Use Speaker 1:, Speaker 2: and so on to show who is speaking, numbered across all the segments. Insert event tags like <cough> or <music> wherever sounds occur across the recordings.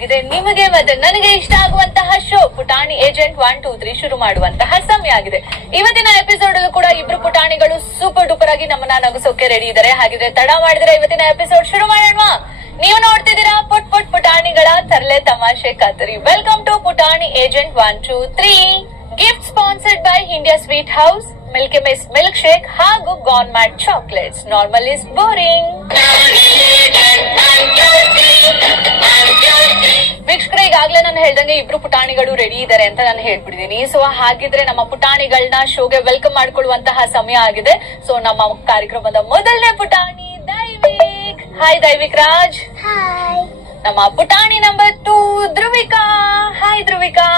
Speaker 1: ಆಗಿದೆ. ನಿಮಗೆ ಮತ್ತೆ ನನಗೆ ಇಷ್ಟ ಆಗುವಂತಹ ಶೋ ಪುಟಾಣಿ ಏಜೆಂಟ್ ಒನ್ ಟೂ ತ್ರೀ ಶುರು ಮಾಡುವಂತಹ ಸಮಯ ಆಗಿದೆ. ಇವತ್ತಿನ ಎಪಿಸೋಡ್ ಅಲ್ಲೂ ಕೂಡ ಇಬ್ರು ಪುಟಾಣಿಗಳು ಸೂಪರ್ ಡೂಪರ್ ಆಗಿ ನಮ್ಮನ್ನ ನಗಿಸೋಕೆ ರೆಡಿ ಇದ್ದಾರೆ. ಹಾಗಿದ್ರೆ ತಡ ಮಾಡಿದ್ರೆ ಇವತ್ತಿನ ಎಪಿಸೋಡ್ ಶುರು ಮಾಡೋಣ ನೀವು ನೋಡ್ತಿದ್ದೀರಾ ಪುಟ್ ಪುಟ್ ಪುಟಾಣಿಗಳ ತರಲೆ ತಮಾಷೆ ಕಾತರಿ. Welcome to Putani agent one two three gift sponsored by India Sweet House Milky Mist milkshake ಹಾಗೂ gone mat chocolates normal is boring ವೀಕ್ಷಕರೇ ಈಗಾಗಲೇ ನಾನು ಹೇಳ್ದಂಗೆ ಇಬ್ರು ಪುಟಾಣಿಗಳು ರೆಡಿ ಇದ್ದಾರೆ ಅಂತ ನಾನು ಹೇಳ್ಬಿಟ್ಟಿದೀನಿ. ಸೊ ಹಾಗಿದ್ರೆ ನಮ್ಮ ಪುಟಾಣಿಗಳನ್ನ ಶೋಗೆ ವೆಲ್ಕಮ್ ಮಾಡ್ಕೊಳ್ಳುವಂತಹ ಸಮಯ ಆಗಿದೆ. ಸೊ ನಮ್ಮ ಕಾರ್ಯಕ್ರಮದ ಮೊದಲನೇ ಪುಟಾಣಿ ದೈವಿಕ್. ಹಾಯ್ ದೈವಿಕ್ ರಾಜ್. ನಮ್ಮ ಪುಟಾಣಿ number two Dhruvika. Hi Dhruvika.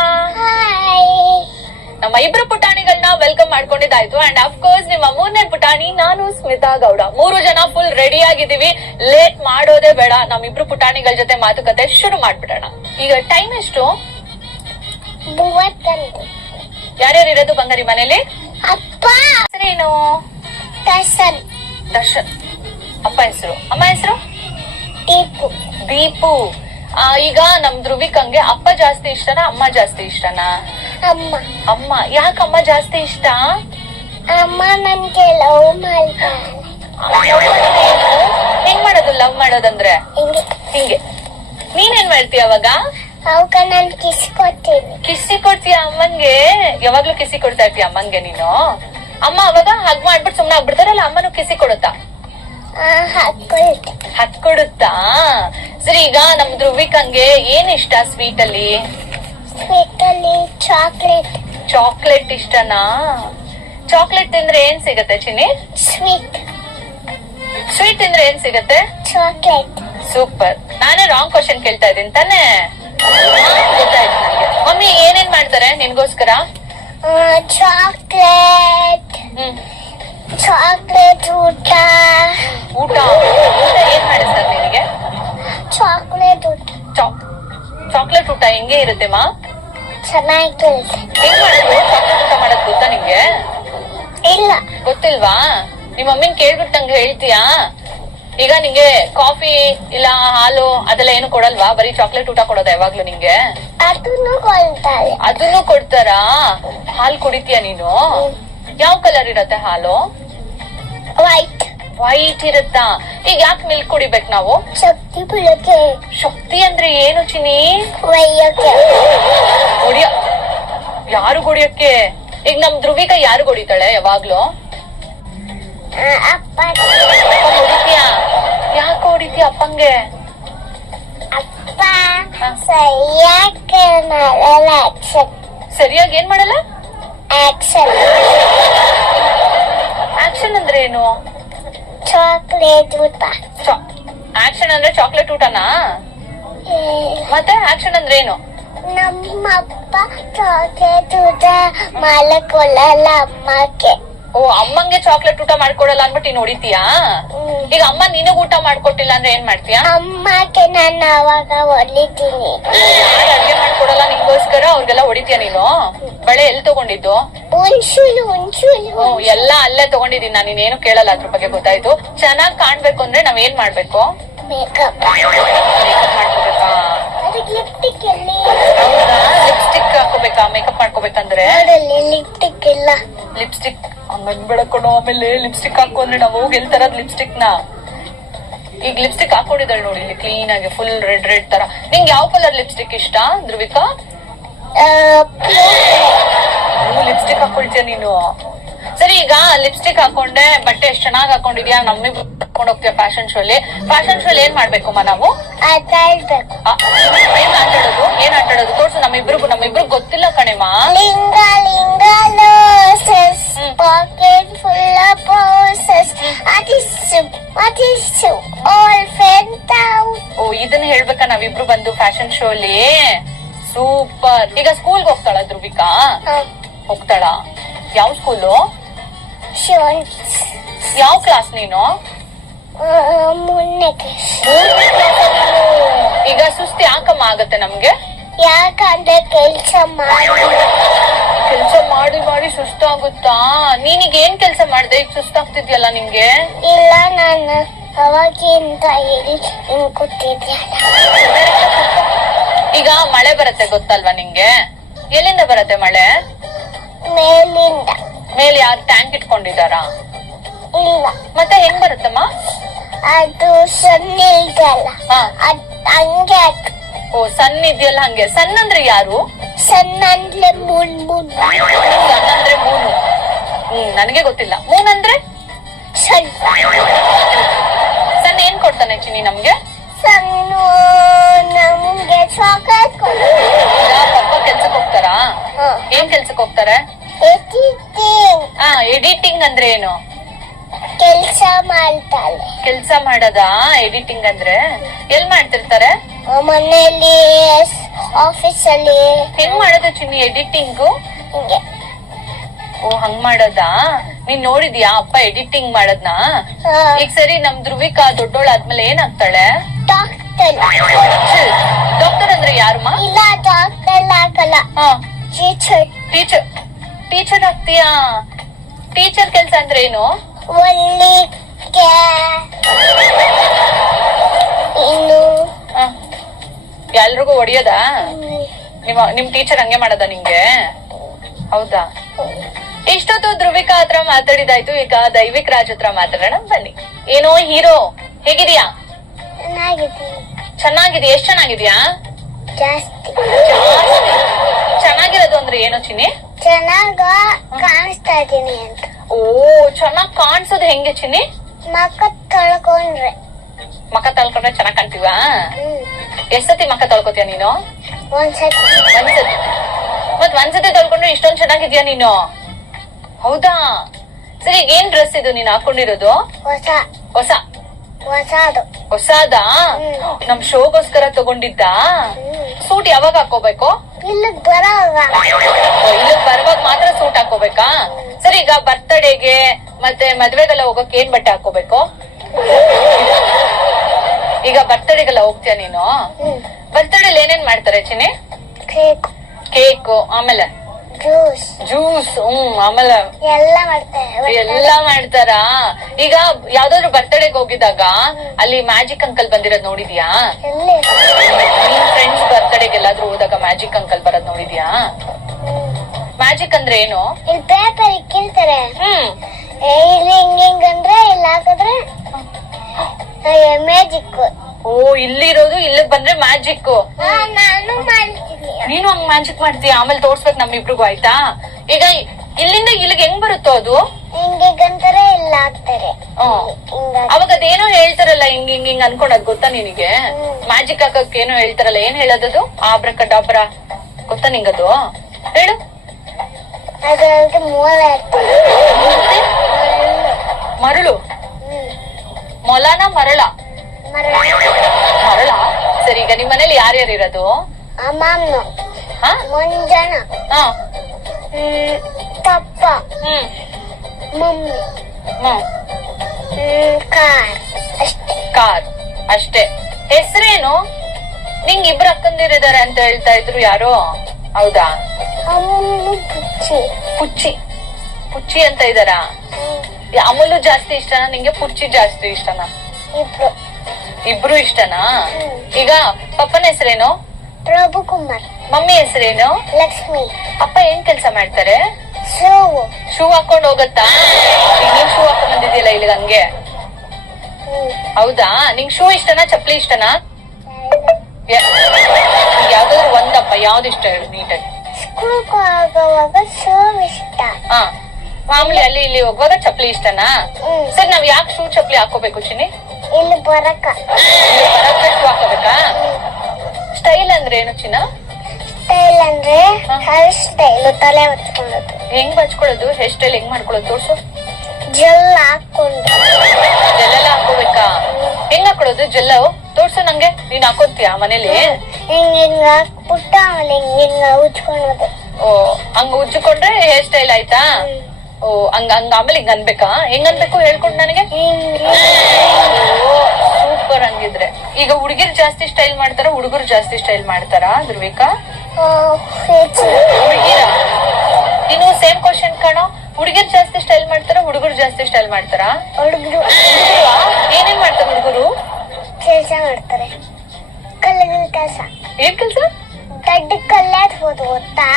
Speaker 1: ನಮ್ಮ ಇಬ್ರು ಪುಟಾಣಿಗಳನ್ನ ವೆಲ್ಕಮ್ ಮಾಡ್ಕೊಂಡಿದ್ದಾಯ್ತು. ಅಂಡ್ ಅಫ್ ಕೋರ್ಸ್ ನಿಮ್ಮ ಮೂರನೇ ಪುಟಾಣಿ ನಾನು ಸ್ಮಿತಾ ಗೌಡ. ಮೂರು ಜನ ಫುಲ್ ರೆಡಿ ಆಗಿದ್ದೀವಿ. ಲೇಟ್ ಮಾಡೋದೇ ಬೇಡ. ನಮ್ಮ ಇಬ್ರು ಪುಟಾಣಿಗಳ ಜೊತೆ ಮಾತುಕತೆ ಶುರು ಮಾಡ್ಬಿಡೋಣ. ಈಗ ಟೈಮ್ ಎಷ್ಟು? ಯಾರ್ಯಾರು ಇರೋದು ಬಂಗಾರಿ ಮನೇಲಿ
Speaker 2: ಅಪ್ಪ!
Speaker 1: ಹೆಸರೇನು
Speaker 2: ದರ್ಶನ್.
Speaker 1: ದರ್ಶನ್. ಅಪ್ಪ ಹೆಸರು? ಅಮ್ಮ ಹೆಸರು? ದೀಪು. ದೀಪು. ಈಗ ನಮ್ ಧ್ರುವಿಕಂಗೆ ಅಪ್ಪ ಜಾಸ್ತಿ ಇಷ್ಟನಾ ಅಮ್ಮ ಜಾಸ್ತಿ ಇಷ್ಟನಾ?
Speaker 2: ಅಮ್ಮ
Speaker 1: ಅಮ್ಮ ಯಾಕಮ್ಮ ಜಾಸ್ತಿ ಇಷ್ಟ?
Speaker 2: ಅಮ್ಮ ನನ್ಗೆ ಲವ್ ಮಾಡ್ತಾಳೆ
Speaker 1: ಹೆಂಗ್ ಮಾಡೋದು ಲವ್ ಮಾಡೋದಂದ್ರೆ?
Speaker 2: ಹಿಂಗೆ.
Speaker 1: ಹಿಂಗೆ. ನೀನೇನ್ ಮಾಡ್ತೀಯ ಅವಾಗ?
Speaker 2: ಅವಕ್ಕ ನಾನ್ ಕಿಸ್ ಕೊಡ್ತೀನಿ.
Speaker 1: ಕಿಸ್ಸಿ ಕೊಡ್ತೀಯ ಅಮ್ಮಂಗೆ ಯಾವಾಗ್ಲೂ ಕಿಸಿ ಕೊಡ್ತಾ ಇರ್ತೀಯ ಅಮ್ಮಂಗೆ ನೀನು? ಅಮ್ಮ ಅವಾಗ ಹಗ್ ಮಾಡ್ಬಿಟ್ಟು ಸುಮ್ನೆ ಆಗ್ಬಿಡ್ತಾರಲ್ಲ ಅಮ್ಮನು ಕಿಸಿ ಕೊಡುತ್ತಾ?
Speaker 2: ಆ, ಹಾಕೊಳ್ತೆ
Speaker 1: ಹತ್ ಕೊಡುತ್ತಾ ಸರಿ ಈಗ ನಮ್ ಧ್ರುವಿಕಂಗೆ ಏನ್ ಇಷ್ಟ ಸ್ವೀಟ್ ಅಲ್ಲಿ?
Speaker 2: ಸ್ವೀಟ್ ಅಲ್ಲಿ ಚಾಕ್ಲೇಟ್
Speaker 1: ಚಾಕ್ಲೇಟ್ ಇಷ್ಟನಾ? ಚಾಕ್ಲೇಟ್ ತಿಂದ್ರೆ ಏನ್ ಸಿಗತ್ತೆ ಚಿನಿ
Speaker 2: ಸ್ವೀಟ್
Speaker 1: ಸ್ವೀಟ್ ತಿಂದ್ರೆ ಏನ್ ಸಿಗತ್ತೆ?
Speaker 2: ಚಾಕ್ಲೇಟ್
Speaker 1: ಸೂಪರ್ ನಾನೇ ರಾಂಗ್ ಕ್ವಶನ್ ಕೇಳ್ತಾ ಇದ್ದೀನಿ ತಾನೇ? ಗೊತ್ತಾಯ್ತು ಮಮ್ಮಿ ಏನೇನ್ ಮಾಡ್ತಾರೆ ನಿನ್ಗೋಸ್ಕರ?
Speaker 2: ಚಾಕ್ಲೇಟ್
Speaker 1: ಹ್ಮ್.
Speaker 2: ಚಾಕ್ಲೇಟ್ ಊಟ.
Speaker 1: ಊಟ? ಊಟ ಏನ್ ಮಾಡಿಸ್ತಾರೆ ನಿನಗೆ?
Speaker 2: ಚಾಕ್ಲೇಟ್ ಊಟ.
Speaker 1: ಚಾಕ್ಲೇಟ್ ಊಟ ಹೆಂಗೆ ಇರುತ್ತೆ ಮಾ? ಚಾಕ್ಲೇಟ್ ಊಟ ಮಾಡೋದ್ ಗೊತ್ತಾ ನಿಂಗೆ
Speaker 2: ಇಲ್ಲ.
Speaker 1: ಗೊತ್ತಿಲ್ವಾ? ನಿಮ್ಮ ಮಮ್ಮಿನ ಕೇಳ್ಬಿಟ್ಟು ನಂಗೆ ಹೇಳ್ತೀಯಾ? ಈಗ ನಿಂಗೆ ಕಾಫಿ ಇಲ್ಲ ಹಾಲು ಅದೆಲ್ಲ ಏನು ಕೊಡಲ್ವಾ? ಬರೀ ಚಾಕ್ಲೇಟ್ ಊಟ ಕೊಡೋದ ಯಾವಾಗ್ಲೂ ನಿಂಗೆ?
Speaker 2: ಅದನ್ನು
Speaker 1: ಅದನ್ನು ಕೊಡ್ತಾರಾ? ಹಾಲು ಕುಡಿತೀಯ ನೀನು? ಯಾವ ಕಲರ್ ಇರತ್ತೆ ಹಾಲು?
Speaker 2: ವೈಟ್
Speaker 1: ವೈಟ್ ಇರುತ್ತಾ? ಈಗ ಯಾಕೆ ಮಿಲ್ಕ್ ಕುಡಿಬೇಕು ನಾವು?
Speaker 2: ಶಕ್ತಿ ಬೀಳಕ್ಕೆ
Speaker 1: ಶಕ್ತಿ ಅಂದ್ರೆ ಏನು ಚಿನಿ
Speaker 2: ಒಯ್ಯಕ್ಕೆ
Speaker 1: ಕುಡಿಯ ಯಾರು ಕುಡಿಯಕ್ಕೆ ಈಗ ನಮ್ ಧ್ರುವಿಕ ಯಾರು ಕುಡಿತಾಳೆ ಯಾವಾಗ್ಲೂ?
Speaker 2: ಆ, ಅಪ್ಪ.
Speaker 1: ಹೊಡಿತೀಯಾ? ಯಾಕೆ ಹೊಡಿತೀಯ ಅಪ್ಪಂಗೆ?
Speaker 2: ಅಪ್ಪ ಸರಿಯಾಗಿ ಮಾಡಲ್ಲ ಆಕ್ಷನ್
Speaker 1: ಸರಿಯಾಗಿ ಏನ್ ಮಾಡಲ್ಲ?
Speaker 2: ಆಕ್ಷನ್
Speaker 1: ಆಕ್ಷನ್ ಅಂದ್ರೆ ಏನು?
Speaker 2: ಚಾಕ್ಲೇಟ್ ಊಟ.
Speaker 1: ಆಕ್ಷನ್ ಅಂದ್ರೆ ಚಾಕ್ಲೇಟ್ ಊಟನಾ? ಮತ್ತೆ ಆಕ್ಷನ್ ಅಂದ್ರೆ ಏನು?
Speaker 2: ನಮ್ಮಪ್ಪ ಚಾಕ್ಲೇಟ್ ಊಟ ಮಾಡಕ್ಕೊಲ್ಲಲ್ಲ ಅಮ್ಮಕ್ಕೆ.
Speaker 1: ಓ ಅಮ್ಮಂಗೆ ಚಾಕ್ಲೇಟ್ ಊಟ ಮಾಡ್ಕೊಡಲ್ಲ ಅನ್ಬಿಟ್ಟು ನೀನ್ ಹೊಡಿತೀಯಾ? ಈಗ ಅಮ್ಮ ನಿನಗ್ ಊಟ ಮಾಡ್ಕೊಟ್ಟಿಲ್ಲ ಅಂದ್ರೆ ಏನ್ ಮಾಡ್ತೀಯಾ?
Speaker 2: ಅಮ್ಮಕ್ಕೆ ನಾನು ಅವಾಗ
Speaker 1: ಅಡ್ಗೆ ಮಾಡ್ಕೊಡಲ್ಲ ನಿಂಗೋಸ್ಕರ? ಅವ್ರಿಗೆಲ್ಲ ಹೊಡಿತೀಯ ನೀನು? ಬಳೆ ಎಲ್ಲಿ ತಗೊಂಡಿದ್ದು?
Speaker 2: ಎಲ್ಲಾ
Speaker 1: ಹ್ಮ್ ಎಲ್ಲ ಅಲ್ಲೇ ತಗೊಂಡಿದೀನಿ ನಾನು ನೀನೇನು ಕೇಳಲ್ಲ ಅದ್ರ ಬಗ್ಗೆ ಗೊತ್ತಾಯ್ತು. ಚೆನ್ನಾಗ್ ಕಾಣ್ಬೇಕು ಅಂದ್ರೆ ನಾವ್ ಏನ್ ಮಾಡ್ಬೇಕು?
Speaker 2: ಮೇಕಪ್
Speaker 1: ಮೇಕಪ್ ಮಾಡ್ಕೋಬೇಕಾ?
Speaker 2: ಅದಕ್ಕೆ ಲಿಪ್ಟಿಕ್ ಎಲ್ಲಿ
Speaker 1: ಹೌದಾ? ಲಿಪ್ಸ್ಟಿಕ್ ಹಾಕೋಬೇಕಾ? ಮೇಕಪ್ ಮಾಡ್ಕೋಬೇಕಂದ್ರೆ?
Speaker 2: ನೋಡಲ್ಲಿ ಲಿಪ್ಟಿಕ್ ಇಲ್ಲ.
Speaker 1: ಲಿಪ್ಸ್ಟಿಕ್ ಹಂಗನ್ ಬೆಳಕೊಂಡು ಆಮೇಲೆ ಲಿಪ್ಸ್ಟಿಕ್ ಹಾಕೊಂಡ್ರೆ ನಾವು ಹೋಗಿ ಎಲ್ ತರದ್ ಲಿಪ್ಸ್ಟಿಕ್ನ? ಈಗ ಲಿಪ್ಸ್ಟಿಕ್ ಹಾಕೊಂಡಿದ್ದಾಳೆ ನೋಡಿ ಇಲ್ಲಿ ಕ್ಲೀನ್ ಆಗಿ ಫುಲ್ ರೆಡ್ ರೆಡ್ ತರ. ನಿಂಗೆ ಯಾವ ಕಲರ್ ಲಿಪ್ಸ್ಟಿಕ್ ಇಷ್ಟ ಧ್ರುವಿಕಾ? ಲಿಪ್ಸ್ಟಿಕ್ ಹಾಕೊಳ್ತೀಯ ನೀನು. ಸರಿ ಈಗ ಲಿಪ್ಸ್ಟಿಕ್ ಹಾಕೊಂಡೆ ಬಟ್ಟೆ ಎಷ್ಟು ಚೆನ್ನಾಗ್ ಹಾಕೊಂಡಿದ್ಯಾ ನಮ್ಮಿಬ್ರು ಹಾಕೊಂಡ್ ಹೋಗ್ತೀಯ ಫ್ಯಾಷನ್ ಶೋ ಅಲ್ಲಿ. ಫ್ಯಾಷನ್ ಶೋ ಅಲ್ಲಿ ಏನ್ ಮಾಡ್ಬೇಕಮ್ಮ ನಾವು? ಆ, ಏನ್ ಆಟಾಡೋದು? ಏನ್ ಆಟಾಡೋದು? ತೋರ್ಸು ನಮ್ಮಿಬ್ರಿಗೂ ನಮ್ಮಿಬ್ರು ಗೊತ್ತಿಲ್ಲ ಕಣೆ
Speaker 2: ಲಿಂಗ ಲಿಂಗ ಫ್ರೆಂಡ್ ಔಟ್
Speaker 1: ಓ ಇದನ್ನ ಹೇಳ್ಬೇಕಾ ನಾವಿಬ್ರು ಬಂದು ಫ್ಯಾಷನ್ ಶೋ ಅಲ್ಲಿ? ಸೂಪರ್ ಈಗ ಸ್ಕೂಲ್ಗೆ ಹೋಗ್ತಾಳ ಧ್ರುವಿಕಾ? ಹೋಗ್ತಾಳ? ಯಾವ ಸ್ಕೂಲು ಯಾವ ಕ್ಲಾಸ್ ನೀನು? ಈಗ ಸುಸ್ತಿ ಯಾಕಮ್ಮ ಆಗತ್ತೆ ನಮ್ಗೆ?
Speaker 2: ಯಾಕಂದ್ರೆ ಕೆಲ್ಸ ಮಾಡಿ.
Speaker 1: ಕೆಲ್ಸ ಮಾಡಿ ಮಾಡಿ ಸುಸ್ತಾಗುತ್ತಾ? ನೀನೀಗ ಏನ್ ಕೆಲ್ಸ ಮಾಡ್ದೆ? ಈಗ ಸುಸ್ತಾಗ್ತಿದ್ಯಲ್ಲ ನಿಮ್ಗೆ?
Speaker 2: ಇಲ್ಲ ನಾನು ಅವಾಗಿಂದ ಇಲ್ಲಿ ಈಗ ಮಳೆ
Speaker 1: ಬರುತ್ತೆ ಗೊತ್ತಲ್ವಾ ನಿಂಗೆ ಎಲ್ಲಿಂದ ಬರುತ್ತೆ ಮಳೆ?
Speaker 2: ಮೇಲಿಂದ.
Speaker 1: ಮೇಲೆ ಯಾರು ಟ್ಯಾಂಕ್ ಇಟ್ಕೊಂಡಿದಾರಾ
Speaker 2: ಇಲ್ಲ.
Speaker 1: ಮತ್ತೆ ಹೆಂಗ್ ಬರುತ್ತಮ್ಮ?
Speaker 2: ಅದು ಇಲ್ದಲ್ಲ
Speaker 1: ಹಾ.
Speaker 2: ಅದ್ ಹಂಗೆ ಅದು
Speaker 1: ಓ ಸಣ್ಣ ಇದೆಯಲ್ಲ ಹಂಗೆ. ಸಣ್ಣ ಅಂದ್ರೆ ಯಾರು?
Speaker 2: ಸಣ್ಣ ಅಂದ್ರೆ ಮುನ್ ಮುನ್
Speaker 1: ಸಣ್ಣ ಅಂದ್ರೆ ಮೂನು. ಹ್ಮ್ ನನಗೆ ಗೊತ್ತಿಲ್ಲ. ಮೂನ್ ಅಂದ್ರೆ?
Speaker 2: ಸಣ್ಣ
Speaker 1: ಸಣ್ಣ ಏನ್ ಕೊಡ್ತಾನೆ ಚಿನಿ ನಮ್ಗೆ?
Speaker 2: ಸಣ್ಣ ನಮ್ಗೆ ಚಾಕ್ಲೇಟ್ ಕೊಡು
Speaker 1: ಈಗ ಪಪ್ಪ ಕೆಲ್ಸಕ್ ಹೋಗ್ತಾರಾ? ಏನ್ ಕೆಲ್ಸಕ್ಕೆ ಹೋಗ್ತಾರೆ?
Speaker 2: ಎತ್ತಿಂಗ್
Speaker 1: ಆ ಎಡಿಟಿಂಗ್ ಅಂದ್ರೆ ಏನು?
Speaker 2: ಕೆಲಸ ಮಾಡ್ತಾಳೆ.
Speaker 1: ಕೆಲಸ ಮಾಡೋದಾ? ಎಡಿಟಿಂಗ್ ಅಂದ್ರೆ? ಎಲ್ ಮಾಡ್ತಿರ್ತಾರೆ?
Speaker 2: ಮನೆಯಲ್ಲಿ ಆಫೀಸಲ್ಲಿ.
Speaker 1: ಹೆಂಗ್ ಮಾಡೋದು ಚಿನ್ನಿ ಎಡಿಟಿಂಗ್
Speaker 2: ಹಿಂಗೆ.
Speaker 1: ಓ ಹಂಗ್ ಮಾಡೋದಾ? ನೀನ್ ನೋಡಿದ್ಯಾ ಅಪ್ಪ ಎಡಿಟಿಂಗ್ ಮಾಡದ್ನಾ? ಈಗ ಸರಿ ನಮ್ ಧ್ರುವಿಕಾ ದೊಡ್ಡೋಳ ಆದ್ಮೇಲೆ ಏನಾಗ್ತಾಳೆ?
Speaker 2: ಡಾಕ್ಟರ್
Speaker 1: ಡಾಕ್ಟರ್ ಅಂದ್ರೆ ಯಾರಮ್ಮ
Speaker 2: ಇಲ್ಲ ಡಾಕ್ಟರ್ ಆಗಲ್ಲ
Speaker 1: ಹಾ.
Speaker 2: ಟೀಚರ್
Speaker 1: ಟೀಚರ್ ಟೀಚರ್ ಆಗ್ತೀಯಾ? ಟೀಚರ್ ಕೆಲ್ಸ ಅಂದ್ರೆ ಏನು?
Speaker 2: ಇನ್ನು.
Speaker 1: ಎಲ್ರಿಗೂ ಹೊಡಿಯೋದಾ ನಿಮ್ಮ ನಿಮ್ ಟೀಚರ್ ಹಂಗೆ ಮಾಡದ ನಿಂಗೆ? ಹೌದಾ? ಇಷ್ಟೊತ್ತು ಧ್ರುವಿಕಾ ಹತ್ರ ಮಾತಾಡಿದಾಯ್ತು. ಈಗ ದೈವಿಕ್ ರಾಜ್ ಹತ್ರ ಮಾತಾಡೋಣ. ಬನ್ನಿ. ಏನೋ ಹೀರೋ. ಹೇಗಿದ್ಯಾ? ಚೆನ್ನಾಗಿದ್ಯಾ? ಎಷ್ಟ್ ಚೆನ್ನಾಗಿದ್ಯಾ?
Speaker 2: ಜಾಸ್ತಿ.
Speaker 1: ಚೆನ್ನಾಗಿರೋದು ಅಂದ್ರೆ ಏನೋ ಚಿನಿ
Speaker 2: ಚೆನ್ನಾಗ ಕಾಣಿಸ್ತಾ ಇದೀನಿ ಅಂತ.
Speaker 1: ಓ ಚೆನ್ನಾಗ್ ಕಾಣಿಸೋದು ಹೆಂಗೆ ಚಿನಿ
Speaker 2: ಮಕ್ಕ ತೊಳ್ಕೊಂಡ್ರೆ.
Speaker 1: ಮಕ ತಳ್ಕೊಂಡ್ರೆ ಚೆನ್ನಾಗ್ ಕಾಣ್ತೀವಾ? ಎಷ್ಟ್ ಸತಿ ಮಕ ತೊಳ್ಕೊತೀಯ ನೀನು?
Speaker 2: ಒಂದ್ಸತಿ
Speaker 1: ಒಂದ್ಸತಿ ಮತ್ ಒಂದ್ಸತಿ ತೊಳ್ಕೊಂಡ್ರೆ ಇಷ್ಟೊಂದ್ ಚೆನ್ನಾಗಿದ್ಯಾ ನೀನು? ಹೌದಾ? ಸರಿ ಈಗ ಏನ್ ಡ್ರೆಸ್ ಇದು ನೀನ್ ಹಾಕೊಂಡಿರೋದು?
Speaker 2: ಹೊಸ.
Speaker 1: ಹೊಸ.
Speaker 2: ಹೊಸದು.
Speaker 1: ಹೊಸದಾ. ನಮ್ ಶೋಗೋಸ್ಕರ ತಗೊಂಡಿದ್ದ? ಸೂಟ್ ಯಾವಾಗ ಹಾಕೋಬೇಕು?
Speaker 2: ಇಲ್ಲಿ ಬರೋವಾಗ.
Speaker 1: ಬರುವಾಗ ಮಾತ್ರ ಸೂಟ್ ಹಾಕೋಬೇಕಾ? ಸರಿ ಈಗ ಬರ್ತ್ಡೇಗೆ ಮತ್ತೆ ಮದ್ವೆಗೆಲ್ಲ ಹೋಗಕ್ ಏನ್ ಬಟ್ಟೆ ಹಾಕೋಬೇಕು? ಈಗ ಬರ್ತ್ಡೇಗೆಲ್ಲ ಹೋಗ್ತೀಯ ನೀನು? ಬರ್ತ್ಡೇಲಿ ಏನೇನ್ ಮಾಡ್ತಾರೆ ಚಿನಿ
Speaker 2: ಕೇಕ್.
Speaker 1: ಕೇಕ್ ಆಮೇಲೆ?
Speaker 2: ಜ್ಯೂಸ್.
Speaker 1: ಜ್ಯೂಸ್ ಹ್ಮ್ ಆಮೇಲೆ
Speaker 2: ಎಲ್ಲ ಮಾಡ್ತಾರೆ.
Speaker 1: ಎಲ್ಲ ಮಾಡ್ತಾರಾ? ಈಗ ಯಾವ್ದಾದ್ರು ಬರ್ತ್ಡೇಗ್ ಹೋಗಿದಾಗ ಅಲ್ಲಿ ಮ್ಯಾಜಿಕ್ ಅಂಕಲ್ ಬಂದಿರೋದ್ ನೋಡಿದ್ಯಾ? ನಿನ್ ಫ್ರೆಂಡ್ಸ್ ಬರ್ತ್ಡೇಗ್ ಎಲ್ಲಾದ್ರೂ ಹೋದಾಗ ಮ್ಯಾಜಿಕ್ ಅಂಕಲ್ ಬರೋದ್ ನೋಡಿದ್ಯಾ. ಮ್ಯಾಜಿಕ್ ಅಂದ್ರೆ ಏನು?
Speaker 2: ಇಲ್ಲಿ ಪೇಪರ್ ಇಕ್ಕಿರ್ತಾರೆ
Speaker 1: ಹ್ಮ್.
Speaker 2: ಏ, ಇಲ್ಲಿ ಹಿಂಗ್ ಹಿಂಗ್ ಅಂದ್ರೆ ಇಲ್ಲಿ ಹಾಕಿದ್ರೆ ಮ್ಯಾಜಿಕ್
Speaker 1: ಓ ಇಲ್ಲಿರೋದು ಇಲ್ಲಿಗ್ ಬಂದ್ರೆ ಮ್ಯಾಜಿಕ್
Speaker 2: ನಾನು ಮಾಡ್ತೀನಿ.
Speaker 1: ನೀನು ಹಂಗ್ ಮ್ಯಾಜಿಕ್ ಮಾಡ್ತೀಯ? ಆಮೇಲೆ ತೋರ್ಸ್ಬೇಕು ನಮ್ಮಿಬ್ರಿಗೂ ಆಯ್ತಾ? ಈಗ ಇಲ್ಲಿಂದ ಇಲ್ಲಿಗೆ ಹೆಂಗ್ ಬರುತ್ತೋ ಅದು?
Speaker 2: ಹಿಂಗೆ ಅಂತಾರೆ ಇಲ್ಲ ಹಾಕ್ತಾರೆ.
Speaker 1: ಹ್ಮ್.
Speaker 2: ಹಿಂಗ
Speaker 1: ಅವಾಗ ಅದೇನೋ ಹೇಳ್ತಾರಲ್ಲ ಹಿಂಗ್ ಹಿಂಗ್ ಹಿಂಗ್ ಅನ್ಕೊಂಡದ್ ಗೊತ್ತಾ ನಿನಗೆ. ಮ್ಯಾಜಿಕ್ ಹಾಕಕ್ ಏನೋ ಹೇಳ್ತಾರಲ್ಲ ಏನ್ ಹೇಳೋದದು? ಆಬ್ರಕ ಡಾಬ್ರ. ಗೊತ್ತಾ ನಿಂಗದು? ಹೇಳು.
Speaker 2: ಮೂಲ ಇರ್ತದೆ
Speaker 1: ಮತ್ತೆ ಮರಳು? ಮೊಲನ ಮರಳ? ಮರಳ. ಸರಿ ಈಗ ನಿಮ್ ಮನೇಲಿ ಯಾರ್ಯಾರು ಇರೋದು
Speaker 2: ಅಮ್ಮಮ್ಮ
Speaker 1: ಹಾ?
Speaker 2: ಮುಂಜಾನ.
Speaker 1: ಹಾ.
Speaker 2: ಪಪ್ಪ.
Speaker 1: ಹ್ಮ್.
Speaker 2: ಮಮ್ಮಿ.
Speaker 1: ಹ್ಮ್
Speaker 2: ಕಾರ್. ಅಷ್ಟೇ.
Speaker 1: ಕಾರ್. ಅಷ್ಟೇ. ಹೆಸರೇನು? ನಿಂಗ್ ಇಬ್ರು ಅಕ್ಕಂದಿರಿದಾರೆ ಅಂತ ಹೇಳ್ತಾ ಇದ್ರು ಯಾರು? ಹೌದಾ?
Speaker 2: ಅಮ್ಮನ ಪುಚ್ಚಿ
Speaker 1: ಪುಚ್ಚಿ. ಪುಚ್ಚಿ ಅಂತ ಇದಾರ. ಅಮೂಲು ಜಾಸ್ತಿ ಇಷ್ಟನಾ? ನಿಂಗೆ ಪುಚ್ಚಿ ಜಾಸ್ತಿ ಇಷ್ಟನಾ?
Speaker 2: ಇಬ್ರು.
Speaker 1: ಇಬ್ರು ಇಷ್ಟನಾ. ಈಗ ಪಪ್ಪನ ಹೆಸರೇನು?
Speaker 2: ಪ್ರಭು ಕುಮಾರ್
Speaker 1: ಮಮ್ಮಿ ಹೆಸರೇನು?
Speaker 2: ಲಕ್ಷ್ಮಿ.
Speaker 1: ಅಪ್ಪ ಏನ್ ಕೆಲ್ಸ ಮಾಡ್ತಾರೆ?
Speaker 2: ಶೂ
Speaker 1: ಶೂ ಹಾಕೊಂಡ್ ಹೋಗತ್ತಾ? ನೀನ್ ಶೂ ಹಾಕೊಂಡ್ ಬಂದಿದ್ಯಲ್ಲ ಇಲ್ಲಿ ಹಂಗೆ? ಹೌದಾ? ನಿಂಗ್ ಶೂ ಇಷ್ಟನಾ ಚಪ್ಪಲಿ ಇಷ್ಟನಾ? ಯಾವ್ದಾದ್ರು ಒಂದಪ್ಪ ಯಾವ್ದು ಇಷ್ಟ ಹೇಳು ನೀಟಾಗಿ.
Speaker 2: ಸ್ಕೂಲ್ ಹೋಗುವಾಗ ಶೂ ಇಷ್ಟ
Speaker 1: ಹಾ ಮಾಮೂಲಿ ಅಲ್ಲಿ ಇಲ್ಲಿ ಹೋಗುವಾಗ ಚಪ್ಲಿ ಇಷ್ಟನಾ?
Speaker 2: ಹ್ಮ್.
Speaker 1: ಸರ್ ನಾವ್ ಯಾಕೆ ಶೂ ಚಪ್ಲಿ ಹಾಕೋಬೇಕು ಚಿನಿ
Speaker 2: ಇಲ್ಲಿ ಬರಕ.
Speaker 1: ಇಲ್ಲಿ ಬರಕ್ಕೆ ಶೂ ಹಾಕೋಬೇಕಾ? ಸ್ಟೈಲ್ ಅಂದ್ರೆ ಏನು ಚಿನ್ನ?
Speaker 2: ಸ್ಟೈಲ್ ಅಂದ್ರೆ
Speaker 1: ಹಾ.
Speaker 2: ಹೇರ್ ಸ್ಟೈಲ್ ತಲೆ ಹಚ್ಕೊಳ್ಳೋದು
Speaker 1: ಹೆಂಗ್ ಬಚ್ಕೊಳ್ಳೋದು? ಹೇರ್ ಸ್ಟೈಲ್ ಹೆಂಗ್ ಮಾಡ್ಕೊಳ್ಳೋದು? ತೋರ್ಸು.
Speaker 2: ಜೆಲ್ ಹಾಕೊಂಡು
Speaker 1: ಜೆಲ್ಲೆಲ್ಲ ಹಾಕೋಬೇಕಾ ಹೆಂಗ್ ಹಾಕೊಳ್ಳೋದು ಜೆಲ್ಲ ತೋರ್ಸು ನಂಗೆ. ನೀನ್ ಹಾಕೋತೀಯ ಮನೇಲಿ?
Speaker 2: ಹಿಂಗ್ ಹಿಂಗ್ ಹಾಕ್ಬಿಟ್ಟು ಆಮೇಲೆ ಹಿಂಗ್
Speaker 1: ಓ ಹಂಗ ಉಜ್ಜಿಕೊಂಡ್ರೆ ಹೇರ್ ಸ್ಟೈಲ್ ಆಯ್ತಾ. ಓ ಹಂಗ ಹಂಗ ಆಮೇಲೆ ಹಿಂಗ ಅನ್ಬೇಕಾ? ಹೆಂಗ್ ಅನ್ಬೇಕು ಹೇಳ್ಕೊಡ್ ನನಗೆ?
Speaker 2: ಹಿಂಗ್
Speaker 1: ಸೂಪರ್ ಹಂಗಿದ್ರೆ. ಈಗ ಹುಡುಗಿರ್ ಜಾಸ್ತಿ ಸ್ಟೈಲ್ ಮಾಡ್ತಾರ ಹುಡುಗರು ಜಾಸ್ತಿ ಸ್ಟೈಲ್ ಮಾಡ್ತಾರಾ? ಧ್ರುವಿಕಾ ಹುಡುಗಿರ? ನೀನು ಸೇಮ್ ಕ್ವಶನ್ ಕಾಣೋ. ಹುಡುಗಿರ್ ಜಾಸ್ತಿ ಸ್ಟೈಲ್ ಮಾಡ್ತಾರ ಹುಡುಗರು ಜಾಸ್ತಿ ಸ್ಟೈಲ್ ಮಾಡ್ತಾರಾ?
Speaker 2: ಹುಡುಗರು.
Speaker 1: ಹುಡುಗ್ರಾ? ಏನೇನ್ ಮಾಡ್ತಾರ ಹುಡುಗರು?
Speaker 2: ಕೆಲಸ ಮಾಡ್ತಾರೆ. ಕಲ್ಲಗಳ ಕೆಲಸ.
Speaker 1: ಏನ್ ಕೆಲಸ?
Speaker 2: ದೊಡ್ಡ ಕಲ್ಲು ಎತ್ಬೋದು ಗೊತ್ತಾ?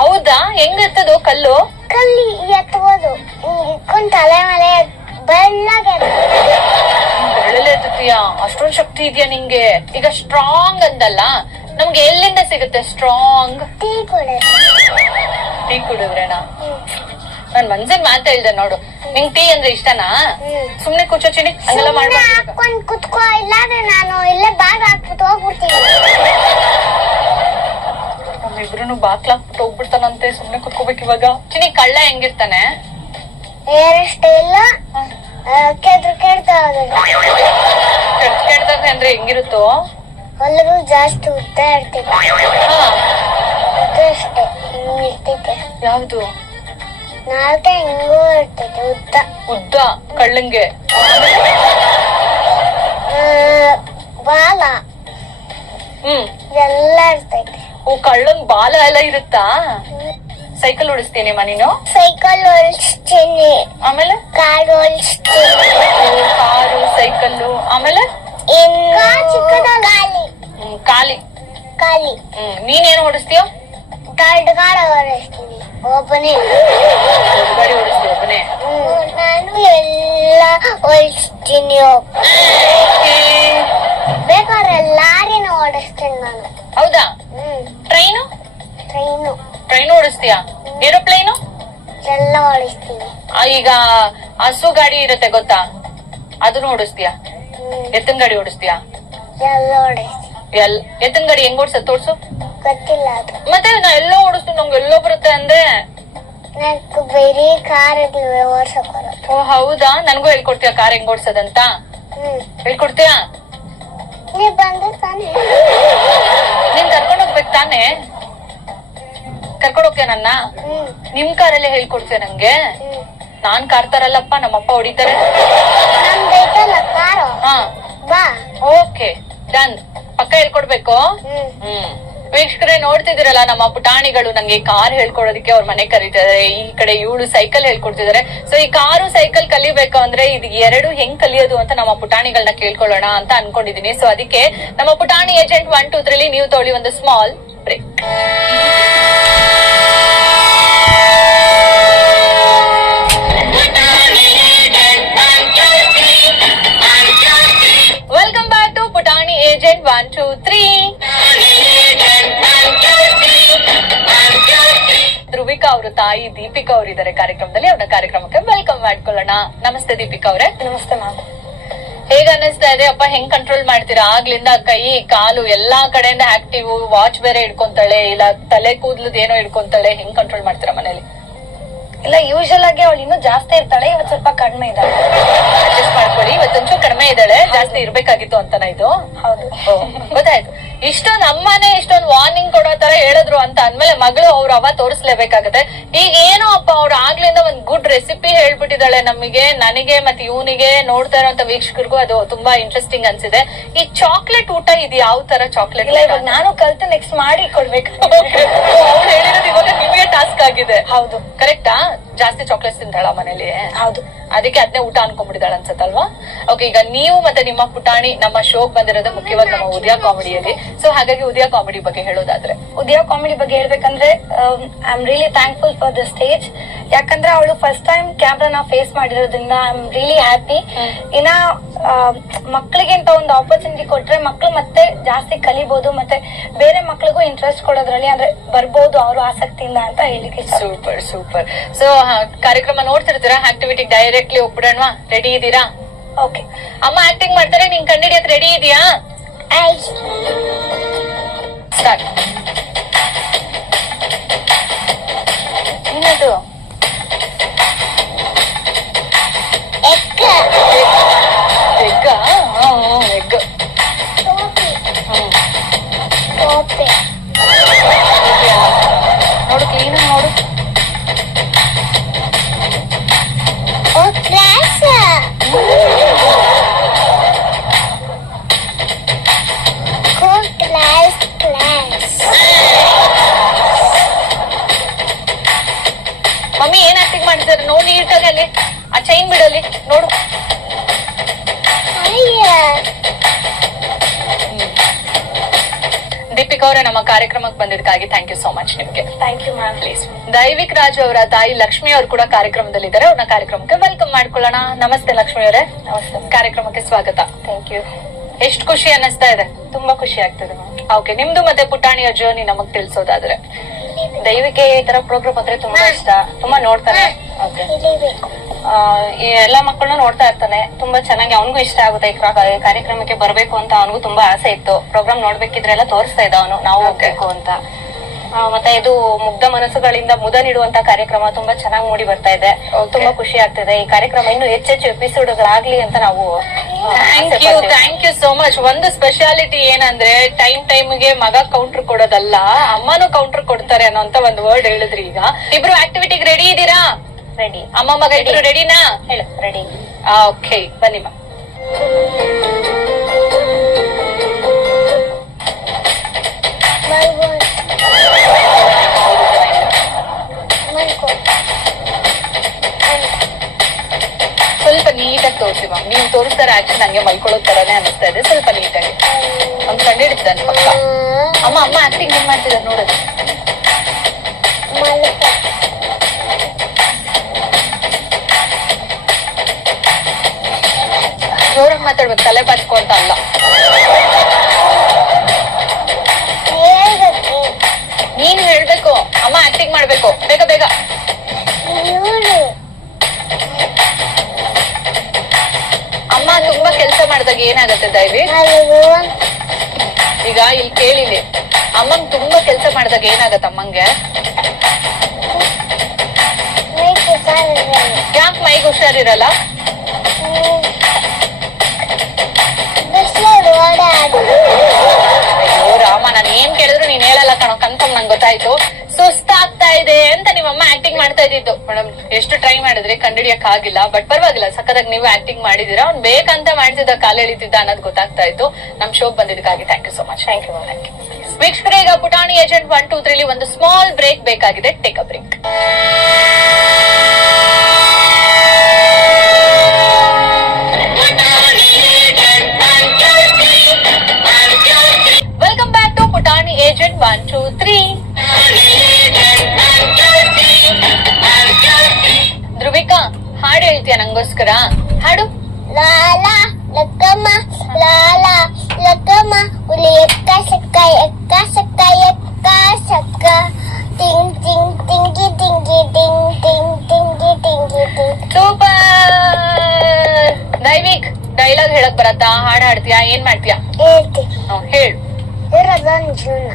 Speaker 1: ಹೌದಾ? ಹೆಂಗತ್ತದು ಕಲ್ಲು?
Speaker 2: ಕಲ್ಲಿ ಎತ್ಬೋದು. ಹಿಂಗ್ ಇಟ್ಕೊಂಡ್ ತಲೆ ಮೇಲೆ ಬೆಳ್ಳಗೆ
Speaker 1: ಬೆಳ್ಳಲೆ ಎತ್ತುತ್ತೀಯಾ? ಅಷ್ಟೊಂದ್ ಶಕ್ತಿ ಇದೆಯಾ ನಿಂಗೆ? ಈಗ ಸ್ಟ್ರಾಂಗ್ ಅಂದಲ್ಲ? ನಮ್ಗೆ ಎಲ್ಲಿಂದ ಸಿಗುತ್ತೆ ಸ್ಟ್ರಾಂಗ್
Speaker 2: ಟೀ ಕುಡಿದ್ರೆ.
Speaker 1: ಟೀ ಕುಡಿದ್ರೇನಾ? ನನ್ ಮನ್ಸಿನ ಮಾತ ಹೇಳ್ದೆ ನೋಡು. ನಿಂಗ್ ಟೀ ಅಂದ್ರೆ ಇಷ್ಟನಾ. ಸುಮ್ನೆ ಕುಚೋಚಿನಿ ಹಂಗೆಲ್ಲ
Speaker 2: ಸುಮ್ನೆ
Speaker 1: ಮಾಡ್ಬಾರ್ದು.
Speaker 2: ಹಾಕೊಂಡ್ ಕುತ್ಕೋ ಇಲ್ಲಾಂದ್ರೆ ನಾನು ಇಲ್ಲೇ ಬ್ಯಾಗ್ ಹಾಕ್ಬಿಟ್ಟು ಹೋಗ್ಬಿಡ್ತೀನಿ.
Speaker 1: ನಮ್ಮಿಬ್ರು ಬಾಕ್ಲಾಕ್ಬಿಟ್ಟು ಹೋಗ್ಬಿಡ್ತಾನಂತೆ ಸುಮ್ನೆ ಕುತ್ಕೋಬೇಕು ಇವಾಗ. ಚಿನಿ ಕಳ್ಳ ಹೆಂಗಿರ್ತಾನೆ?
Speaker 2: ಹೇರ್ ಇಲ್ಲ. ಕೆದ್ರ ಕೆಡ್ತ
Speaker 1: ಕೆಟ್ಟ ಅಂದ್ರೆ ಹೆಂಗಿರುತ್ತೋ?
Speaker 2: ಹೊಲಗೂ ಜಾಸ್ತಿ ಉದ್ದ ಇರ್ತೈತೆ
Speaker 1: ಹಾ.
Speaker 2: ಉದ್ದ ಅಷ್ಟೇ ಹಿಂಗ್ ಇರ್ತೈತೆ
Speaker 1: ಯಾವ್ದು?
Speaker 2: ನಾಲ್ಕೆ ಹಿಂಗೂ ಇರ್ತೈತೆ ಉದ್ದ
Speaker 1: ಉದ್ದ ಕಳ್ಳಂಗೆ
Speaker 2: ಆ, ಬಾಲ
Speaker 1: ಹ್ಮ್
Speaker 2: ಎಲ್ಲ ಇರ್ತೈತೆ
Speaker 1: ಓ ಕಳ್ಳಂಗ್ ಬಾಲ ಎಲ್ಲ ಇರುತ್ತಾ ಸೈಕಲ್ ಓಡಿಸ್ತೀನಿ ನೀನು
Speaker 2: ಸೈಕಲ್ ಓಡಿಸ್ತೀನಿ
Speaker 1: ಆಮೇಲೆ
Speaker 2: ಕಾರ್ ಓಡಿಸ್ತೀನಿ
Speaker 1: ಕಾರು ಸೈಕಲ್ಲು ಆಮೇಲೆ
Speaker 2: ಇನ್ನು ಚಿಕ್ಕದ ಗಾಲಿ
Speaker 1: ಹ್ಮ್, ಖಾಲಿ
Speaker 2: ಖಾಲಿ
Speaker 1: ಹ್ಮ್ ನೀನೇನ್ ಓಡಿಸ್ತೀಯ
Speaker 2: ದೊಡ್ಡ ಗಾಳ ಓಡಿಸ್ತೀನಿ ಒಬ್ಬನೇ.
Speaker 1: ಗಾಡಿ ಓಡಿಸ್ತೀಯ ಒಬ್ಬನೇ.
Speaker 2: ನಾನು ಎಲ್ಲ ಓಡಿಸ್ತೀನಿ ಬೇಕಾದ್ರೆ ಲಾರಿನ ಓಡಿಸ್ತೀನಿ ನಾನು.
Speaker 1: ಹೌದಾ?
Speaker 2: ಹ್ಮ್.
Speaker 1: ಟ್ರೈನು?
Speaker 2: ಟ್ರೈನು.
Speaker 1: ಟ್ರೈನ್ ಓಡಿಸ್ತೀಯಾ? ಏರೋಪ್ಲೇನು?
Speaker 2: ಎಲ್ಲ ಓಡಿಸ್ತೀನಿ.
Speaker 1: ಈಗ ಹಸು ಗಾಡಿ ಇರುತ್ತೆ ಗೊತ್ತಾ? ಅದನ್ನ ಓಡಿಸ್ತೀಯಾ?
Speaker 2: ಹ್ಮ್.
Speaker 1: ಎತ್ತಿನ ಗಾಡಿ ಓಡಿಸ್ತೀಯಾ?
Speaker 2: ಎಲ್ಲ ಓಡಿಸ್ತೀನಿ.
Speaker 1: ಎಲ್ ಎತ್ತಿನ ಗಾಡಿ ಹೆಂಗ್ ಓಡಿಸ ತೋರ್ಸು.
Speaker 2: ಗೊತ್ತಿಲ್ಲ ಅದು.
Speaker 1: ಮತ್ತೆ ನಾ ಎಲ್ಲ ಓಡಿಸ್ತೀನಿ ನಂಗೆ ಎಲ್ಲೋ ಬರುತ್ತೆ ಅಂದ್ರೆ
Speaker 2: ನನಗೆ ಬರೀ ಕಾರ್ ಓಡ್ಸಕ್
Speaker 1: ಓ ಹೌದಾ? ನನಗೂ ಹೇಳ್ಕೊಡ್ತೀಯ ಕಾರ್ ಹೆಂಗ್ ಓಡ್ಸೋದಂತ?
Speaker 2: ಹ್ಮ್.
Speaker 1: ಹೇಳ್ಕೊಡ್ತೀಯಾ?
Speaker 2: ನೀ ಬಂದು ತಾನೆ.
Speaker 1: ನೀನ್ ಕರ್ಕೊಂಡು ಹೋಗ್ಬೇಕು ತಾನೆ? ಕರ್ಕೊಂಡು ಹೋಗ್ತೀಯ ನನ್ನ?
Speaker 2: ಹ್ಮ್.
Speaker 1: ನಿಮ್ ಕಾರಲ್ಲೇ ಹೇಳ್ಕೊಡ್ತೀಯ ನಂಗೆ?
Speaker 2: ಹ್ಮ್.
Speaker 1: ನಾನ್ ಕಾರ್ ತರಲ್ಲಪ್ಪ ನಮ್ಮಪ್ಪ ಹೊಡಿತಾರೆ.
Speaker 2: ನಮ್ದೈತಲ್ಲ ಕಾರು?
Speaker 1: ಹಾ.
Speaker 2: ಬಾ.
Speaker 1: Okay done. ಪಕ್ಕ ಹೇಳ್ಕೊಡ್ಬೇಕು?
Speaker 2: ಹ್ಮ್.
Speaker 1: ಹ್ಮ್. ವೀಕ್ಷಕರೇ ನೋಡ್ತಿದಿರಲ್ಲ ನಮ್ಮ ಪುಟಾಣಿಗಳು ನಂಗೆ ಕಾರ್ ಹೇಳ್ಕೊಡೋದಕ್ಕೆ ಅವ್ರ ಮನೆ ಕರೀತಿದ್ದಾರೆ, ಈ ಕಡೆ ಇವಳು ಸೈಕಲ್ ಹೇಳ್ಕೊಡ್ತಿದ್ದಾರೆ. ಸೊ ಈ ಕಾರು ಸೈಕಲ್ ಕಲಿಬೇಕು ಅಂದ್ರೆ ಇದು ಎರಡು ಹೆಂಗ್ ಕಲಿಯೋದು ಅಂತ ನಮ್ಮ ಪುಟಾಣಿಗಳನ್ನ ಕೇಳ್ಕೊಳ್ಳೋಣ ಅಂತ ಅನ್ಕೊಂಡಿದೀನಿ ಸೊ ಅದಕ್ಕೆ ನಮ್ಮ ಪುಟಾಣಿ ಏಜೆಂಟ್ ಒನ್ ಟೂ ತ್ರೀಲಿ ನೀವು ತೊಳಿ ಒಂದು ಸ್ಮಾಲ್ ಬ್ರೇಕ್ ತಾಯಿ ದೀಪಿಕಾ ಅವರು ಇದ್ದಾರೆ ಕಾರ್ಯಕ್ರಮದಲ್ಲಿ ಅವರ ಕಾರ್ಯಕ್ರಮಕ್ಕೆ ವೆಲ್ಕಮ್ ಮಾಡ್ಕೊಳ್ಳೋಣ. ನಮಸ್ತೆ ದೀಪಿಕಾ ಅವರೇ.
Speaker 2: ನಮಸ್ತೆ ಮ್ಯಾಮ್.
Speaker 1: ಹೇಗ ಅನ್ನಿಸ್ತಾ ಇದೆ? ಅಪ್ಪ ಹೆಂಗ್ ಕಂಟ್ರೋಲ್ ಮಾಡ್ತೀರಾ? ಆಗ್ಲಿಂದ ಕೈ ಕಾಲು ಎಲ್ಲಾ ಕಡೆಯಿಂದ ಆಕ್ಟಿವ್ ವಾಚ್ ಬೇರೆ ಇಡ್ಕೊಂತಾಳೆ ಇಲ್ಲ ತಲೆ ಕೂದ್ಲದ್ ಏನೋ ಇಡ್ಕೊಂತಾಳೆ ಹೆಂಗ್ ಕಂಟ್ರೋಲ್ ಮಾಡ್ತೀರಾ ಮನೇಲಿ?
Speaker 3: ಇಲ್ಲ ಯೂಶಲ್ ಆಗಿ ಅವಳು ಇನ್ನೂ ಜಾಸ್ತಿ ಇರ್ತಾಳೆ ಇವತ್ತು ಸ್ವಲ್ಪ ಕಡಿಮೆ ಇದ್ದಾಳೆ.
Speaker 1: ಅಡ್ಜಸ್ಟ್ ಮಾಡ್ಕೊಳ್ಳಿ ಇವತ್ತೊಂಚೂರು ಕಡಿಮೆ ಇದ್ದಾಳೆ ಜಾಸ್ತಿ ಇರ್ಬೇಕಾಗಿತ್ತು ಅಂತನ ಇದು?
Speaker 3: ಹೌದು.
Speaker 1: ಗೊತ್ತಾಯ್ತು. ಇಷ್ಟೊಂದ್ ಅಮ್ಮನೇ ಇಷ್ಟೊಂದು ವಾರ್ನಿಂಗ್ ಕೊಡೋ ತರ ಹೇಳಿದ್ರು ಅಂತ ಅಂದ್ಮೇಲೆ ಮಗಳು ಅವ್ರ ಅವ ತೋರಿಸ್ಲೇಬೇಕಾಗತ್ತೆ. ಈಗ ಏನೋ ಅಪ್ಪ ಅವ್ರು ಆಗ್ಲಿಂದ ಒಂದ್ ಗುಡ್ ರೆಸಿಪಿ ಹೇಳ್ಬಿಟ್ಟಿದ್ದಾಳೆ ನಮಗೆ ನನಗೆ ಮತ್ತೆ ಇವನಿಗೆ ನೋಡ್ತಾ ಇರೋಂತ ವೀಕ್ಷಕರಿಗೂ ಅದು ತುಂಬಾ ಇಂಟ್ರೆಸ್ಟಿಂಗ್ ಅನ್ಸಿದೆ. ಈ ಚಾಕ್ಲೇಟ್ ಊಟ ಇದು ಯಾವ ತರ ಚಾಕ್ಲೇಟ್
Speaker 3: ಇಲ್ಲ ಇವಾಗ ನಾನು ಕಲ್ತು ನೆಕ್ಸ್ಟ್ ಮಾಡಿ ಕೊಡ್ಬೇಕು. <laughs>
Speaker 1: ಅವ್ರು ಹೇಳಿರೋದು ಇವಾಗ ನಿಮಗೆ ಟಾಸ್ಕ್ ಆಗಿದೆ.
Speaker 3: ಹೌದು.
Speaker 1: ಕರೆಕ್ಟಾ ಜಾಸ್ತಿ ಚಾಕ್ಲೇಟ್ಸ್ ತಿಂತಾಳ ಮನೇಲಿ?
Speaker 3: ಹೌದು.
Speaker 1: ಅದಕ್ಕೆ ಅದನ್ನೇ ಊಟ ಅನ್ಕೊಂಡ್ಬಿಡಿದಾಳ ಅನ್ಸತ್ತಲ್ವಾ? ಓಕೆ ಈಗ ನೀವು ಮತ್ತೆ ನಿಮ್ಮ ಪುಟಾಣಿ ನಮ್ಮ ಶೋಕ್ ಬಂದಿರೋದು ಮುಖ್ಯವಾಗಿ ನಮ್ಮ ಉದಯ ಕಾಮಿಡಿಯಲ್ಲಿ ಸೊ ಹಾಗಾಗಿ ಉದಯ ಕಾಮಿಡಿ ಬಗ್ಗೆ ಹೇಳೋದಾದ್ರೆ.
Speaker 3: ಉದಯ ಕಾಮಿಡಿ ಬಗ್ಗೆ ಹೇಳ್ಬೇಕಂದ್ರೆ I am really thankful for the stage ಯಾಕಂದ್ರೆ ಅವಳು ಫಸ್ಟ್ ಟೈಮ್ ಕ್ಯಾಮ್ರಾನ ಫೇಸ್ ಮಾಡಿರೋದ್ರಿಂದ ಐ ಆಮ್ ರಿಯಲಿ ಹ್ಯಾಪಿ ಇನ್ನ ಮಕ್ಳಿಗೆ ಅಂತ ಒಂದು ಆಪರ್ಚುನಿಟಿ ಕೊಟ್ರೆ ಮಕ್ಳು ಮತ್ತೆ ಜಾಸ್ತಿ ಕಲಿಬಹುದು ಮತ್ತೆ ಬೇರೆ ಮಕ್ಳಿಗೂ ಇಂಟ್ರೆಸ್ಟ್ ಕೊಡೋದ್ರಲ್ಲಿ ಅಂದ್ರೆ ಬರ್ಬೋದು ಅವರು ಆಸಕ್ತಿಯಿಂದ ಅಂತ ಹೇಳಿಕೆ
Speaker 1: ಸೂಪರ್ ಸೂಪರ್ ಸೊ ಕಾರ್ಯಕ್ರಮ ನೋಡ್ತಿರ್ತೀರಾ? ಆಕ್ಟಿವಿಟಿ ಡೈರೆಕ್ಟ್ಲಿ ಹೋಗ್ಬಿಡೋಣವಾ ರೆಡಿ ಇದೀರಾ?
Speaker 3: ಓಕೆ
Speaker 1: ಅಮ್ಮ ಆಕ್ಟಿಂಗ್ ಮಾಡ್ತಾರೆ ನಿನ್ ಕಂಡಿಡಿಯಕ್ ರೆಡಿ ಇದೆಯಾ? 爱情。Start. Minuto dos. ಚೈನ್ ಬಿಡಲಿ. ನೋಡು. ದೀಪಿಕ ಅವರೇ ನಮ್ಮ ಕಾರ್ಯಕ್ರಮಕ್ಕೆ ಬಂದಿದ್ದಕ್ಕಾಗಿ ಥ್ಯಾಂಕ್ ಯು ಸೋ ಮಚ್ ನಿಮ್ಗೆ.
Speaker 3: Thank you ma'am
Speaker 1: please Daivik Raju ಅವರ ತಾಯಿ ಲಕ್ಷ್ಮಿ ಅವರು ಕೂಡ ಕಾರ್ಯಕ್ರಮದಲ್ಲಿದ್ದಾರೆ. ಅವ್ರನ್ನ ಕಾರ್ಯಕ್ರಮಕ್ಕೆ ವೆಲ್ಕಮ್ ಮಾಡ್ಕೊಳ್ಳೋಣ. ನಮಸ್ತೆ ಲಕ್ಷ್ಮಿ ಅವರೇ.
Speaker 3: ನಮಸ್ತೆ.
Speaker 1: ಕಾರ್ಯಕ್ರಮಕ್ಕೆ ಸ್ವಾಗತ.
Speaker 3: ಥ್ಯಾಂಕ್ ಯು
Speaker 1: ಎಷ್ಟು ಖುಷಿ ಅನ್ನಿಸ್ತಾ ಇದೆ?
Speaker 3: ತುಂಬಾ ಖುಷಿ ಆಗ್ತದೆ ಮ್ಯಾಮ್
Speaker 1: ಓಕೆ ನಿಮ್ದು ಮತ್ತೆ ಪುಟಾಣಿಯ ಜರ್ನಿ ನಮಗ್ ತಿಳಿಸೋದಾದ್ರೆ.
Speaker 3: ದೈವಿಕೆ ಈ ತರ ಪ್ರೋಗ್ರಾಮ್ ಅಂದ್ರೆ ತುಂಬಾ ಇಷ್ಟ. ತುಂಬಾ ನೋಡ್ತಾರೆ ಓಕೆ ಎಲ್ಲಾ ಮಕ್ಕಳನ್ನ ನೋಡ್ತಾ ಇರ್ತಾನೆ. ತುಂಬಾ ಚೆನ್ನಾಗಿ ಅವನಿಗೂ ಇಷ್ಟ ಆಗುತ್ತೆ ಈ ಕ್ರಾ- ಕಾರ್ಯಕ್ರಮಕ್ಕೆ ಬರ್ಬೇಕು ಅಂತ ಅವನಿಗೂ ತುಂಬಾ ಆಸೆ ಇತ್ತು. ಪ್ರೋಗ್ರಾಮ್ ನೋಡ್ಬೇಕಿದ್ರೆಲ್ಲ ತೋರಿಸ್ತಾ ಇದ್ದ ಅವನು. ನಾವು ಹೋಗ್ಬೇಕು ಅಂತ. ಮತ್ತೆ ಇದು ಮುಗ್ಧ ಮನಸ್ಸುಗಳಿಂದ ಮುದ ನೀಡುವಂತ ಕಾರ್ಯಕ್ರಮ ತುಂಬಾ ಚೆನ್ನಾಗಿ ಮೂಡಿ ಬರ್ತಾ ಇದೆ. ತುಂಬಾ ಖುಷಿ ಆಗ್ತಿದೆ. ಈ ಕಾರ್ಯಕ್ರಮ ಇನ್ನು ಹೆಚ್ಚೆಚ್ಚು ಎಪಿಸೋಡ್ಗಳಾಗ್ಲಿ ಅಂತ ನಾವು
Speaker 1: thank you thank you so much ಒಂದು ಸ್ಪೆಷಾಲಿಟಿ ಏನಂದ್ರೆ ಟೈಮ್ ಟೈಮ್ಗೆ ಮಗ ಕೌಂಟರ್ ಕೊಡೋದಲ್ಲ ಅಮ್ಮನೂ ಕೌಂಟರ್ ಕೊಡ್ತಾರೆ ಅನ್ನೋಂತ ಒಂದು ವರ್ಡ್ ಹೇಳಿದ್ರಿ ಈಗ. ಇಬ್ರು ಆಕ್ಟಿವಿಟಿಗೆ ರೆಡಿ ಇದ್ದೀರಾ
Speaker 3: ರೆಡಿ
Speaker 1: ಅಮ್ಮ ಮಗ ಇಬ್ರು ರೆಡಿನಾ
Speaker 3: ಹೇಳು ರೆಡಿ
Speaker 1: ಓಕೆ ಬನ್ನಿ ಮಾ.
Speaker 2: ಬಾಯ್
Speaker 1: ಸ್ವಲ್ಪ ನೀಟಾಗಿ ತೋರಿಸಿ ಮ್ಯಾಮ್ ನೀವು ತೋರಿಸ್ತಾರೆ ಆಕ್ಚುಲಿ ನಂಗೆ ಮಲ್ಕೊಳ್ಳೋ ತರಾನೇ ಅನಿಸ್ತಾ ಇದೆ. ಸ್ವಲ್ಪ ನೀಟಾಗಿ. ಅವ್ನು ಕಂಡಿಡಿದ್ದಾನೆ ಪಕ್ಕ. ಅಮ್ಮ ಅಮ್ಮ ಆಕ್ಟಿಂಗ್ ಏನ್ ಮಾಡ್ತಿದ್ದಾರೆ ನೋಡೋದು? ಜೋರಾಗಿ ಮಾತಾಡ್ಬೇಕು ತಲೆ ಬಾಚ್ಕೊ ಅಂತ ಅಲ್ಲ. ನೀನ್ ಹೇಳ್ಬೇಕು ಅಮ್ಮ ಆಕ್ಟಿಂಗ್ ಮಾಡ್ಬೇಕು. ಬೇಗ ಬೇಗ. ಅಮ್ಮ ತುಂಬಾ ಕೆಲಸ ಮಾಡಿದಾಗ ಏನಾಗತ್ತೆ
Speaker 2: ದೈವಿ?
Speaker 1: ಈಗ ಇಲ್ಲಿ ಕೇಳಿಲಿ ಅಮ್ಮಂಗ್ ತುಂಬಾ ಕೆಲಸ ಮಾಡಿದಾಗ ಏನಾಗತ್ತೆ ಅಮ್ಮಂಗೆ? ಯಾಕೆ ಮೈಗೆ ಹುಷಾರಿರಲ್ಲ? ರಾಮ ನಾನು ಏನ್ ಕೇಳಿದ್ರು ನೀನ್ ಹೇಳಲ್ಲ ಕಣೋ ಕನ್ಫರ್ಮ್ ನಂಗೆ ಗೊತ್ತಾಯ್ತು. ಸುಸ್ತಾಗ್ತಾ ಇದೆ ಅಂತ ನಿಮ್ಮಮ್ಮ ಆಕ್ಟಿಂಗ್ ಮಾಡ್ತಾ ಇದ್ದಿದ್ದು. ಮೇಡಮ್ ಎಷ್ಟು ಟ್ರೈ ಮಾಡಿದ್ರೆ ಕಂಡಿಡಿಯಕ್ ಆಗಿಲ್ಲ ಬಟ್ ಪರವಾಗಿಲ್ಲ ಸಕ್ಕದಾಗ ನೀವು ಆಕ್ಟಿಂಗ್ ಮಾಡಿದೀರಾ. ಅವ್ನ್ ಬೇಕಂತ ಮಾಡ್ತಿದ್ದ ಕಾಲ ಎಳಿತಿದ್ದ ಅನ್ನೋದು ಗೊತ್ತಾಗ್ತಾ ಇತ್ತು. ನಮ್ show ಬಂದಿದ್ದಕ್ಕಾಗಿ thank you so much thank you thank you ವೀಕ್ಷಕರೇ ಈಗ ಪುಟಾಣಿ ಏಜೆಂಟ್ ಒನ್ ಟೂ ತ್ರೀಲಿ ಒಂದು ಸ್ಮಾಲ್ ಬ್ರೇಕ್ ಬೇಕಾಗಿದೆ. ಟೇಕ್ ಅ ಬ್ರೇಕ್
Speaker 2: ಇರೋದೊಂದು ಜೀವನ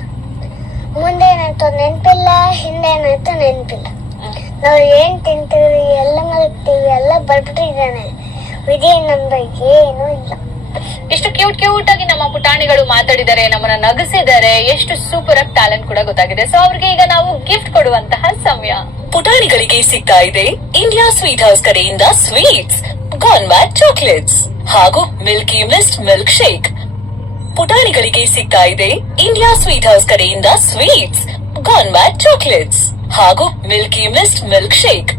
Speaker 2: ಮುಂದೆ ಏನಾಯ್ತು ನೆನಪಿಲ್ಲ ಹಿಂದೆ ಏನಾಯ್ತು ನೆನಪಿಲ್ಲ. ನಾವು ಏನ್ ತಿಂತೀವಿ ಎಲ್ಲ ಮಲಗ್ತೀವಿ ಎಲ್ಲ ಬರ್ಬಿಟ್ಟಿದ್ದಾನೆ. ವಿಧಿ ನಮ್ದು ಏನೂ ಇಲ್ಲ.
Speaker 1: ಎಷ್ಟು ಕ್ಯೂಟ್ ಕ್ಯೂಟ್ ಆಗಿ ನಮ್ಮ ಪುಟಾಣಿಗಳು ಮಾತಾಡಿದ್ದಾರೆ ನಮ್ಮನ್ನ ನಗಿಸಿದ್ದಾರೆ ಎಷ್ಟು ಸೂಪರ್ ಆಗಿ ಟ್ಯಾಲೆಂಟ್ ಕೂಡ ಗೊತ್ತಾಗಿದೆ. ಸೊ ಅವ್ರಿಗೆ ಈಗ ನಾವು ಗಿಫ್ಟ್ ಕೊಡುವಂತಹ ಸಮಯ.
Speaker 4: ಪುಟಾಣಿಗಳಿಗೆ ಸಿಗ್ತಾ ಇದೆ ಇಂಡಿಯಾ ಸ್ವೀಟ್ ಹೌಸ್ ಕಡೆಯಿಂದ ಸ್ವೀಟ್ಸ್ ಗಾನ್ಮ್ಯಾಟ್ ಚಾಕ್ಲೇಟ್ಸ್ ಹಾಗೂ ಮಿಲ್ಕಿ ಮಿಸ್ಟ್ ಮಿಲ್ಕ್ ಶೇಕ್ ಪುಟಾಣಿಗಳಿಗೆ ಸಿಗ್ತಾ ಇದೆ ಇಂಡಿಯಾ ಸ್ವೀಟ್ ಹೌಸ್ ಕಡೆಯಿಂದ ಸ್ವೀಟ್ಸ್ ಗಾನ್ಮ್ಯಾಟ್ ಚಾಕ್ಲೇಟ್ಸ್ ಹಾಗೂ ಮಿಲ್ಕಿ ಮಿಸ್ಟ್ ಮಿಲ್ಕ್ ಶೇಕ್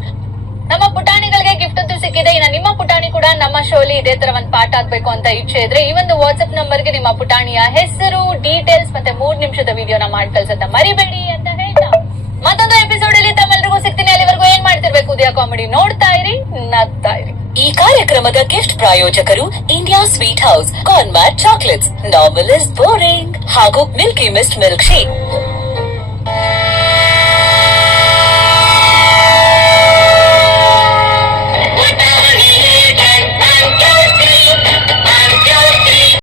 Speaker 1: ನಮ್ಮ ಪುಟಾಣಿಗಳಿಗೆ ಗಿಫ್ಟ್ ಅಂತೂ ಸಿಕ್ಕಿದೆ. ಇನ್ನ ನಿಮ್ಮ ಪುಟಾಣಿ ಕೂಡ ನಮ್ಮ ಶೋಲಿ ಇದೇ ತರ ಒಂದು ಪಾಠ ಆಗ್ಬೇಕು ಅಂತ ಇಚ್ಛೆ ಇದ್ರೆ ಈ ಒಂದು ವಾಟ್ಸ್ಆಪ್ ನಂಬರ್ಗೆ ನಿಮ್ಮ ಪುಟಾಣಿಯ ಹೆಸರು ಡೀಟೇಲ್ಸ್ ಮತ್ತೆ ಮೂರ್ ನಿಮಿಷದ ವಿಡಿಯೋನ ಮಾಡಿ ಕಳ್ಸತ್ತ ಮರಿಬೇಡಿ ಅಂತ ಹೇಳ್ತಾ ಮತ್ತೊಂದು ಎಪಿಸೋಡ್ ಅಲ್ಲಿ ತಮ್ಮೆಲ್ಲರಿಗೂ ಸಿಗ್ತೀನಿ ಏನ್ ಉದಯ ಕಾಮಿಡಿ ನೋಡ್ತಾ ಇರಿ, ನಗ್ತಾ ಇರಿ.
Speaker 4: ಈ ಕಾರ್ಯಕ್ರಮದ ಗಿಫ್ಟ್ ಪ್ರಾಯೋಜಕರು ಇಂಡಿಯಾ ಸ್ವೀಟ್ ಹೌಸ್ ಗಾನ್ಮ್ಯಾಟ್ ಚಾಕ್ಲೇಟ್ಸ್ ನಾವೆಲ್ ಇಸ್ ಬೋರಿಂಗ್ ಹಾಗೂ ಮಿಲ್ಕಿ ಮಿಸ್ಟ್ ಮಿಲ್ಕ್ ಶೇಕ್